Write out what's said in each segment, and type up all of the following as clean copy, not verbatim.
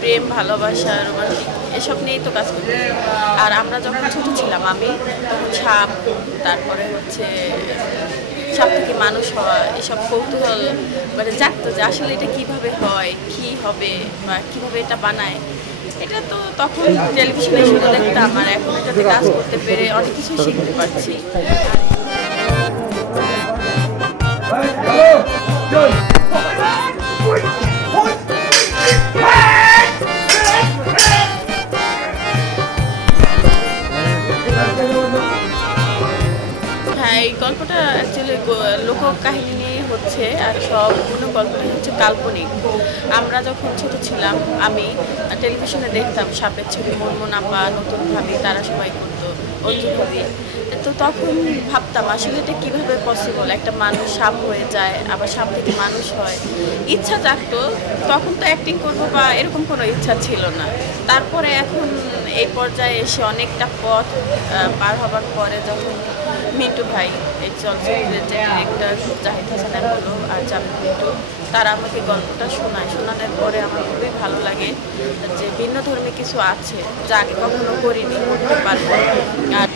প্রেম ভালোবাসা রোমান্টিক এসব নিয়েই তো কাজ করি। আর আমরা যখন ছোট ছিলাম আমি তখন সাপ, তারপরে হচ্ছে সাপ থেকে মানুষ হওয়া, এসব কৌতূহল মানে জাগতো যে আসলে এটা কিভাবে হয়, কি হবে বা কিভাবে এটা বানায়। এটা তো তখন টেলিভিশনে শুধু দেখতাম, আর এখন এটাতে কাজ করতে পেরে অনেক কিছু শিখতে পারছি। হ্যাঁ, এই গল্পটা অ্যাকচুয়ালি লোককাহিনী নিয়ে হচ্ছে, আর সম্পূর্ণ গল্পটা হচ্ছে কাল্পনিক। আমরা যখন ছোট ছিলাম আমি টেলিভিশনে দেখতাম সাপের ছবি, মুনমুন আপা, নতুন ভাবি, তারা সবাই করতো, অঞ্জু ভাবি। তো তখন ভাবতাম আসলে এটা কীভাবে পসিবল, একটা মানুষ সাপ হয়ে যায় আবার সাপ থেকে মানুষ হয়। ইচ্ছা জাগতো, তখন তো অ্যাক্টিং করবো বা এরকম কোনো ইচ্ছা ছিল না। তারপরে এখন এই পর্যায়ে এসে অনেকটা পথ পার হবার পরে যখন মিন্টু ভাই, এই চলচ্চিত্রের যে ডিরেক্টর জাহিদ হাসান বলো আর জাভেদ মিন্টু, তারা আমাকে গল্পটা শোনানোর পরে আমার খুবই ভালো লাগে যে ভিন্ন ধর্মী কিছু আছে যা আগে কখনো করিনি, করতে পারবো। আর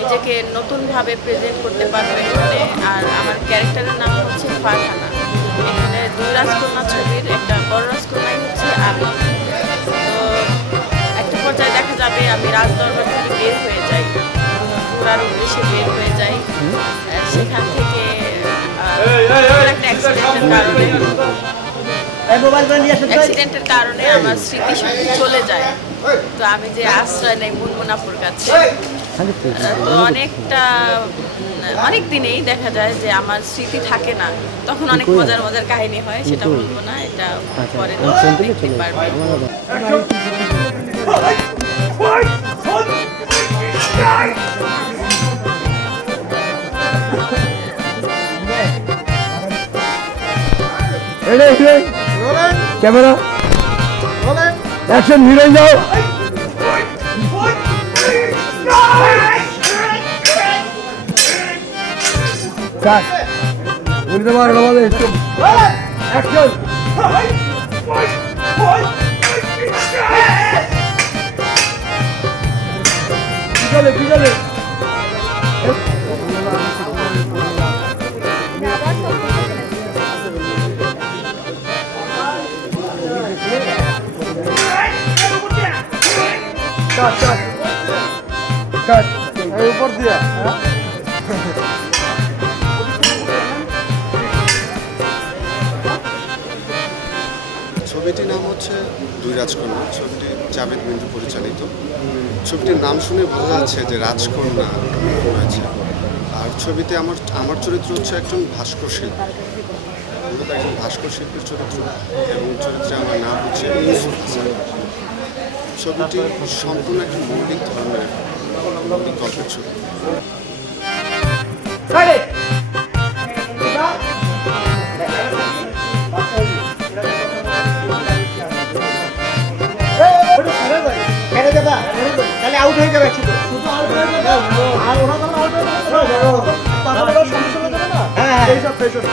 নিজেকে নতুনভাবে প্রেজেন্ট করতে পারবো এখানে। আর আমার ক্যারেক্টারের নাম হচ্ছে ফারহানা। এখানে দুই রাজকন্যা ছবির একটা বড় রাজকন্যাই হচ্ছে আমি। তো একটা পর্যায়ে দেখা যাবে আমি রাজদরবার থেকে বের হয়ে যাই, ঘোরার উদ্দেশ্যে বের হয়ে যাই। সেখান থেকে একটা অ্যাক্সিডেন্টের কারণে আমার স্মৃতি চলে যায়। তো আমি যে আশ্রয় নেই মুনমুন আপুর কাছে, তো অনেক দিনেই দেখা যায় যে আমার স্মৃতি থাকে না। তখন অনেক মজার মজার কাহিনী হয়, সেটা বলবো না, এটা পরে দেখতে পারবে। ক্যামেরা অ্যাকশন, হিরোইন যাও। বলতে পারো আমাদের অ্যাকশন। কি চলে কি চলে? উপর দিয়ে ছবিটির নাম হচ্ছে দুই রাজকন্যা। ছবিটি জাভেদ মিন্টু পরিচালিত। ছবিটির নাম শুনে বোঝা যাচ্ছে যে রাজকন্যা রয়েছে। আর ছবিতে আমার চরিত্র হচ্ছে একজন ভাস্কর শিল্পী, মূলত একজন ভাস্কর শিল্পীর চরিত্র, এবং চরিত্রে আমার নাম হচ্ছে ইউসুফ হাসান। ছবিটি সম্পূর্ণ একটি মৌলিক ধর্মের গল্পের ছবি। তাহলে আউট হয়ে যাবে শুধু আউট হয়ে যাবে আর ওরা যখন আউট হয়ে যাবে তাহলে সমস্যা হবে না। হ্যাঁ এই সব প্রেশার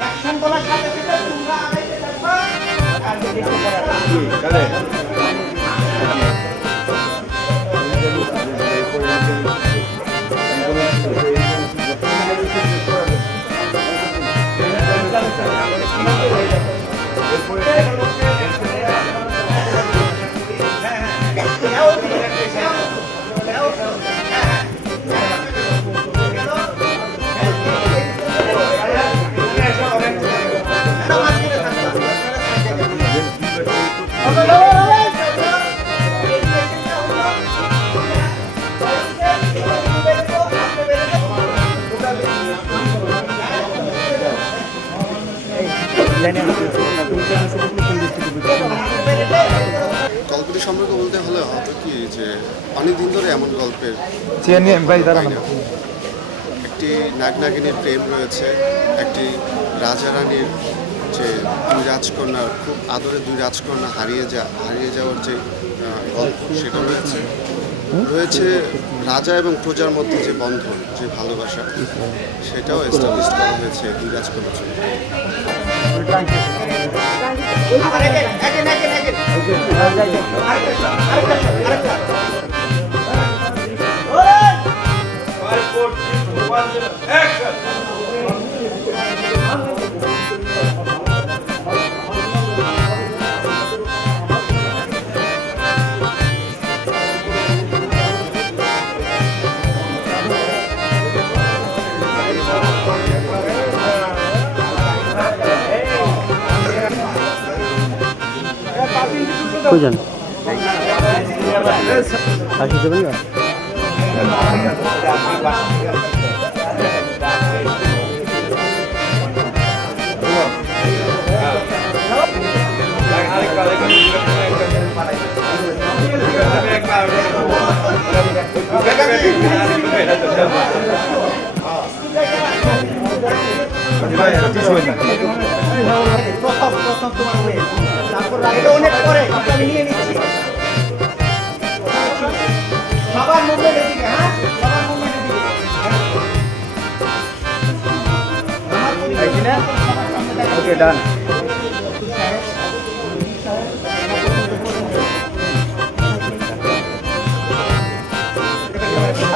অ্যাকশন বলার সাথে সাথে তোমরা আগাইতে থাকবা আর দেখতে পারবা কি চলে গল্পটি সম্পর্কে বলতে হলে হবে কি যে অনেকদিন ধরে এমন গল্পের একটি নাগ-নাগিনীর প্রেম রয়েছে, একটি রাজা রানীর যে দুই রাজকন্যার খুব আদরে দুই রাজকন্যা হারিয়ে যাওয়ার যে গল্প সেটা রয়েছে। রয়েছে রাজা এবং প্রজার মধ্যে যে বন্ধন, যে ভালোবাসা, সেটাও এস্টাবলিশ করা হয়েছে দুই রাজকন্যার জন্য। কয়জন আসি যাবেন না প্রথম তোমার হয়ে তারপর এটা অনেক পরে আমি নিয়ে নিচ্ছি সবার মুভমেন্ট এদিকে। হ্যাঁ সবার মুভমেন্ট এদিকে। ওকে ডান।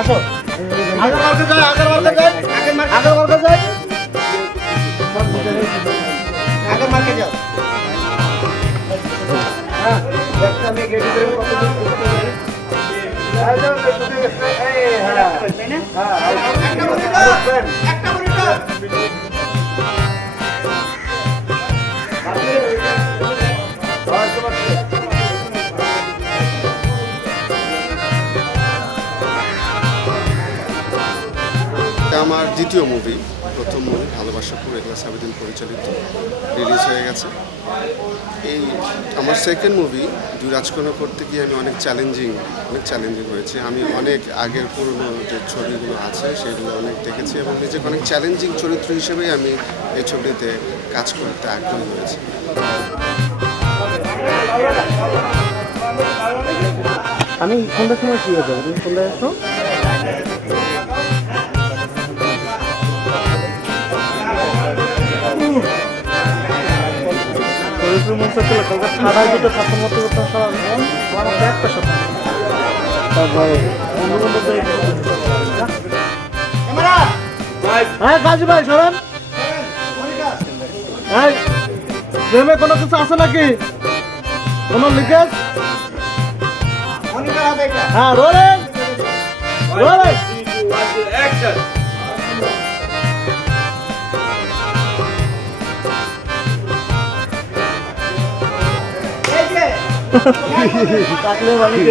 আসো আগের মার্কে যাই আগের মার্কে যাও। হ্যাঁ একটা আমি গেট দিয়ে কত দূর করতে পারি একটা মনিটর আমার দ্বিতীয় মুভি, প্রথম মুভি ভালোবাসাপুর এখলাস আবেদিন পরিচালিত, রিলিজ হয়ে গেছে। এই আমার সেকেন্ড মুভি দুই রাজকন্যা করতে গিয়ে আমি অনেক চ্যালেঞ্জিং হয়েছে। আমি অনেক আগের পুরনো যে ছবিগুলো আছে সেগুলো অনেক দেখেছি এবং নিজেকে অনেক চ্যালেঞ্জিং চরিত্র হিসেবেই আমি এই ছবিতে কাজ করতে আগ্রহী হয়েছি। আমি সন্ধ্যার সময় ফ্রি হয়ে যাবো, তুমি সন্ধ্যায় আসো। কোনো কিছু আছে নাকি, কোনো লিকেজ? হ্যাঁ রোলিং রোলিং অ্যাকশন। থাকলে মালিক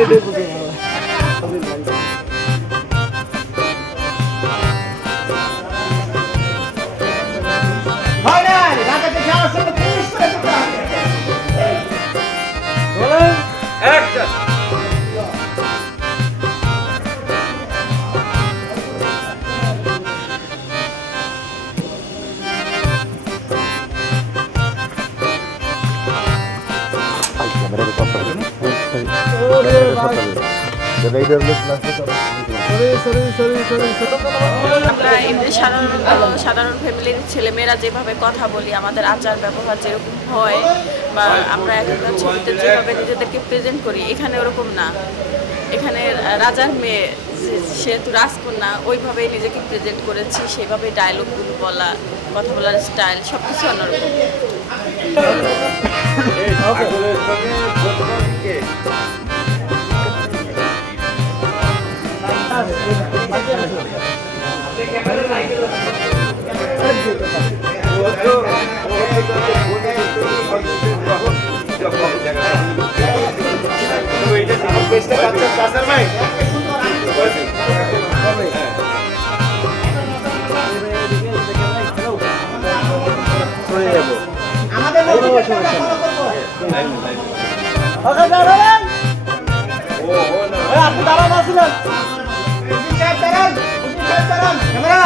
আমরা এমনি সাধারণ ফ্যামিলির ছেলেমেয়েরা যেভাবে কথা বলি, আমাদের আচার ব্যবহার যেরকম হয় বা আমরা এখনকার ছবিতে যেভাবে নিজেদেরকে প্রেজেন্ট করি, এখানে ওরকম না। এখানে রাজার মেয়ে সেহেতু রাজকন্যা, ওইভাবেই নিজেকে প্রেজেন্ট করেছি, সেইভাবেই ডায়লগগুলো বলা, কথা বলার স্টাইল সব কিছু অন্যরকম। আপনি দাঁড়ান আসলেন ক্যামেরা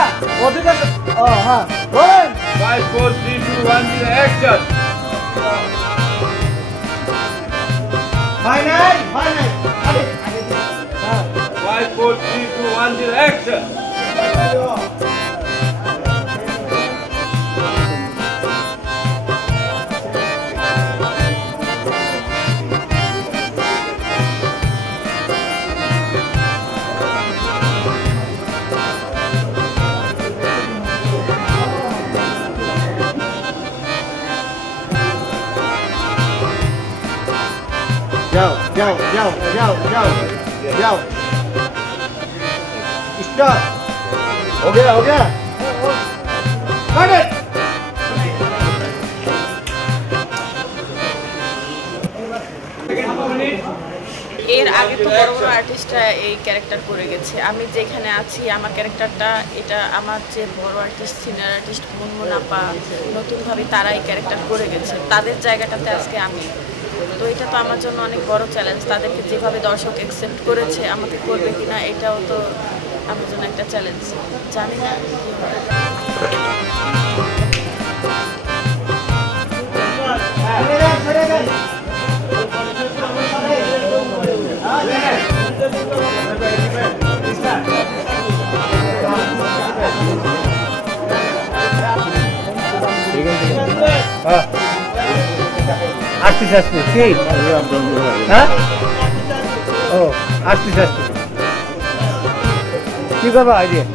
ওদিকে ও হ্যাঁ বলেন 5 4 3 2 1 0 অ্যাকশন ভাই নাই 5 4 3 2 1 0 অ্যাকশন जाओ स्टार्ट हो गया कट इट এর আগে তো বড় বড় আর্টিস্টরা এই ক্যারেক্টার করে গেছে। আমি যেখানে আছি আমার ক্যারেক্টারটা, এটা আমার যে বড় আর্টিস্ট, সিনিয়র আর্টিস্ট মুনমুন আপা, নতুনভাবে তারা এই ক্যারেক্টার করে গেছে, তাদের জায়গাটাতে আজকে আমি। তো এটা তো আমার জন্য অনেক বড় চ্যালেঞ্জ। তাদেরকে যেভাবে দর্শক অ্যাকসেপ্ট করেছে, আমাকে করবে কিনা এটাও তো আমার জন্য একটা চ্যালেঞ্জ। জানি না আসতে ঠিক হ্যাঁ ও আসতে কি করবা আইডিয়া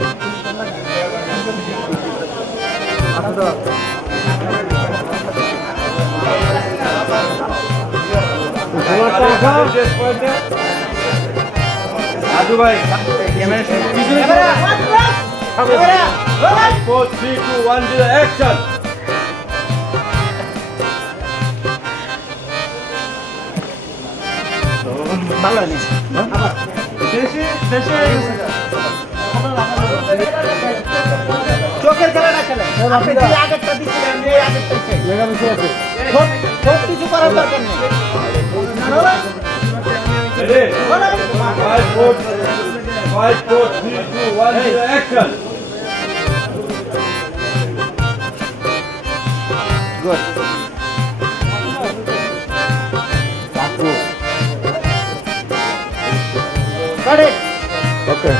আদু ভাই ক্যামেরা 5 4 3 2 1 0 অ্যাকশন ভালো নেই চোখের খেলাটা খেলেন আপনি যে আগেরটা দিচ্ছিলেন যে আগেরটাই খেলেন সব কিছু করার দরকার নেই Ready? 5 4 3 2 1 0 action good Got it. ওকে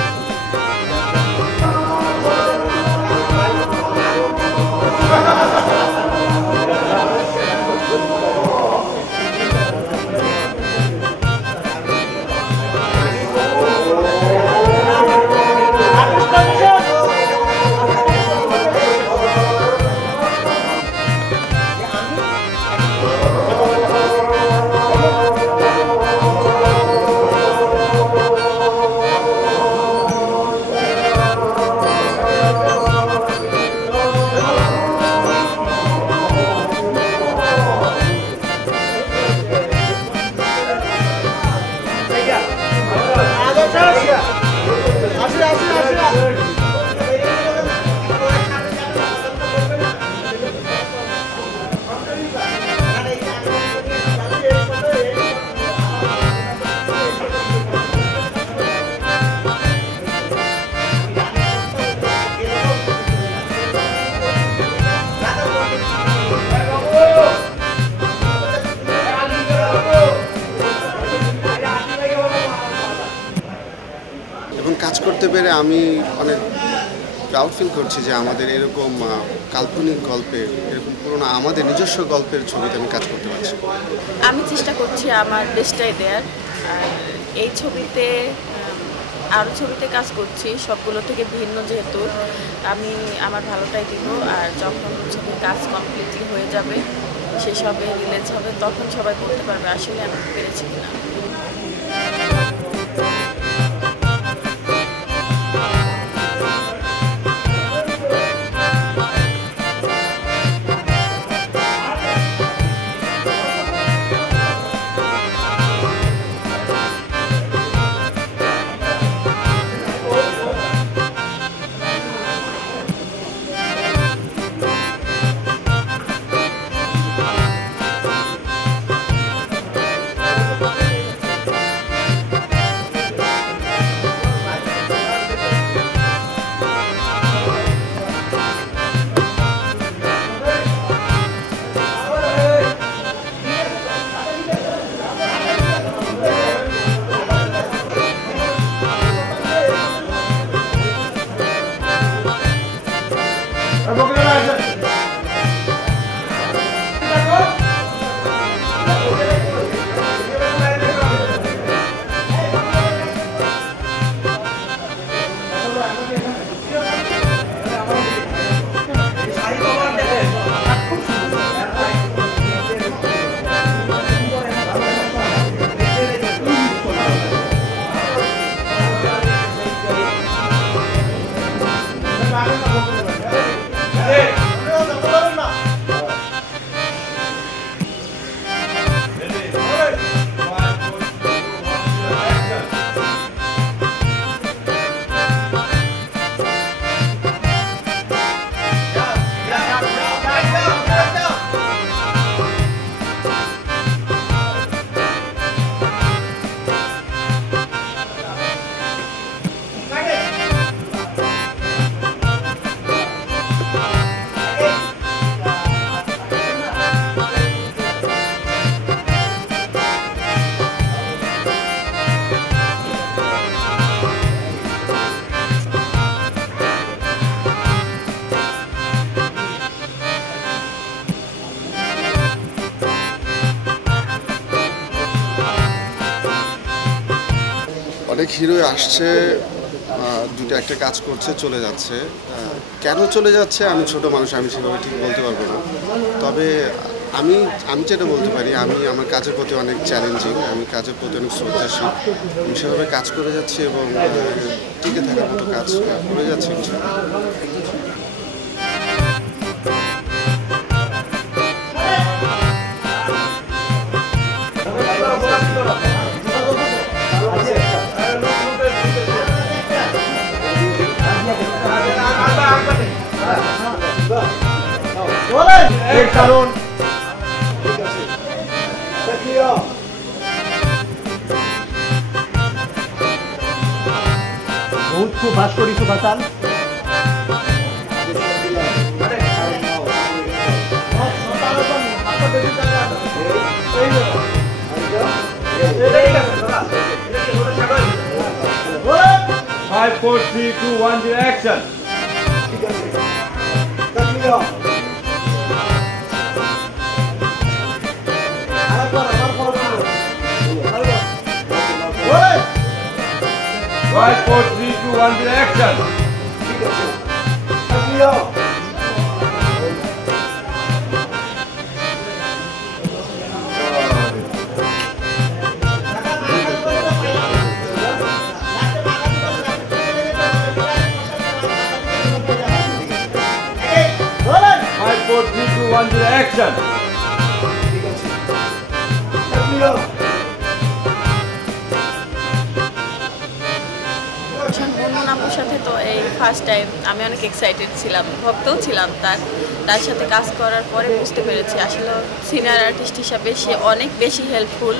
করতে পেরে আমি অনেক প্রাউড ফিল করছি যে আমাদের এরকম কাল্পনিক গল্পের এরকম পুরোনো আমাদের নিজস্ব গল্পের ছবিতে আমি কাজ করতে পারছি। আমি চেষ্টা করছি আমার বেস্টটাই দেওয়ার। আর এই ছবিতে আরও ছবিতে কাজ করছি, সবগুলো থেকে ভিন্ন, যেহেতু আমি আমার ভালোটাই দিব। আর যখন ছবির কাজ কমপ্লিটলি হয়ে যাবে, সেসবে রিলিজ হবে, তখন সবাই বলতে পারবে আসলে আমি পেরেছি কিনা। অনেক হিরোই আসছে, দুটো একটা কাজ করছে, চলে যাচ্ছে। কেন চলে যাচ্ছে আমি ছোট মানুষ, আমি সেভাবে ঠিক বলতে পারবো না। তবে আমি যেটা বলতে পারি, আমি আমার কাজের প্রতি অনেক চ্যালেঞ্জিং, আমি কাজের প্রতি অনেক শ্রদ্ধাশীল। আমি সেভাবে কাজ করে যাচ্ছি এবং টিকে থাকার মতো কাজ করে যাচ্ছি। 5, 4, 3, 2, 1, zero, action. Five, 4, 3, 2, 1, zero, action. Five, 4, 3, 2, 1, zero, action. আপুর সাথে তো এই ফার্স্ট টাইম আমি অনেক এক্সাইটেড ছিলাম, ভক্তও ছিলাম তার সাথে কাজ করার পরে বুঝতে পেরেছি আসলে সিনিয়র আর্টিস্ট হিসাবে সে অনেক বেশি হেল্পফুল,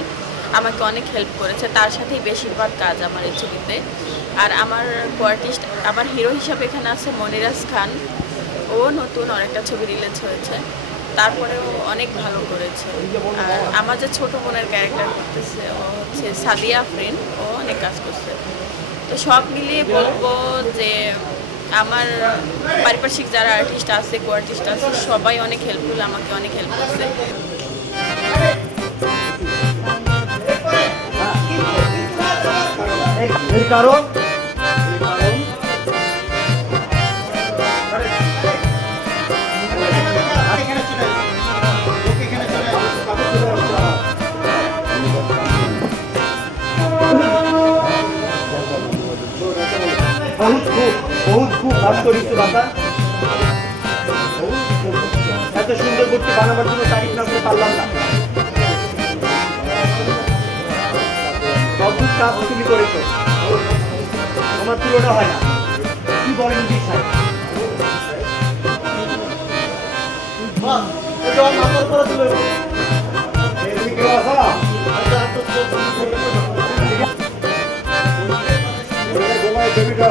আমাকে অনেক হেল্প করেছে। তার সাথেই বেশিরভাগ কাজ আমার এই ছবিতে। আর আমার কোয়ার্টিস্ট, আমার হিরো হিসাবে এখানে আছে মনিরাজ খান, ও নতুন অনেকটা ছবি রিলিজ হয়েছে, তারপরেও অনেক ভালো করেছে। আর আমার যে ছোটো বোনের ক্যারেক্টার করতেছে ও হচ্ছে সাদিয়া আফরিন, ও অনেক কাজ করছে। তো সব মিলিয়ে বলবো যে আমার পারিপার্শ্বিক যারা আর্টিস্ট আছে, কো আর্টিস্ট আছে, সবাই অনেক হেল্পফুল, আমাকে অনেক হেল্প করছে। এর কারণ বহুত খুব কাজ করেছে বাবা। এত সুন্দর মূর্তি বানাবার জন্য তারিখ না করে পারলাম না। অদ্ভুত কাজ তুমি করেছো, তোমার তুলনা হয় না। কি বলেন বিষয় মাথার করে তুলে দেবীটা